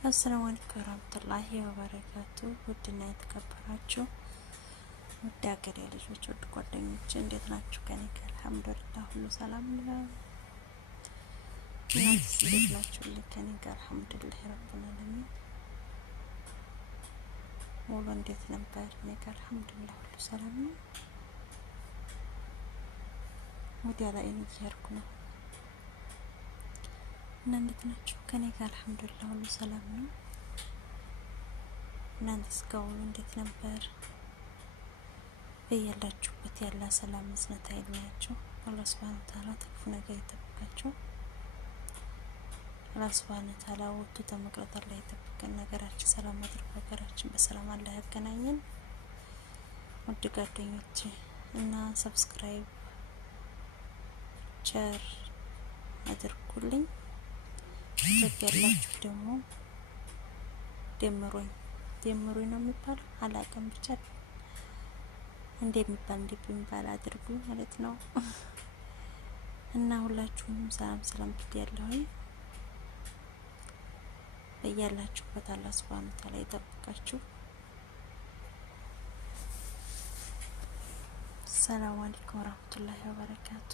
አሰላሙ አለይኩም ወራህመቱላሂ ወበረካቱ። ውድና የተከበራችሁ ውድ ሀገሬ ልጆች፣ ውድ ጓደኞች እንዴት ናችሁ? ከኔ ጋር አልሐምዱሊላህ ሁሉ ሰላም ነው። እናንተስ እንዴት ናችሁ? ከኔ ጋር አልሐምዱሊላህ ረብል ዓለሚን። ሙሉ እንዴት ነበር? እኔ ጋር አልሐምዱሊላህ ሁሉ ሰላም ነው። ወዲያ ላይ እየሄድኩ ነው እና እንዴት ናችሁ? ከኔ ጋር አልሐምዱሊላህ ሁሉ ሰላም ነው። እናንተስ ጋር እንዴት ነበር? በያላችሁበት ያለ ሰላም መዝነት አይለያችሁ። አላህ ሱብሃነሁ ወተዓላ ከክፉ ነገር ይጠብቃችሁ። አላህ ሱብሃነሁ ወተዓላ ወጥቶ ተመቅረት አላህ ይጠብቀን። ነገራችን ሰላም አድርጎ ሀገራችን በሰላም አላህ ያገናኘን። ውድ ጓደኞቼ እና ሰብስክራይብ ሸር አድርጉልኝ። ያላችሁ ደግሞ ደምሩኝ ነው የሚባለው፣ አላውቅም ብቻ እንደሚባል አድርጉ ማለት ነው። እና ሁላችሁንም ሰላም ብያለሁ። በያላችሁበት አላህ ሱብሃነሁ ወተዓላ ይጠብቃችሁ። ሰላም አለይኩም ወራህመቱላሂ ወበረካቱ።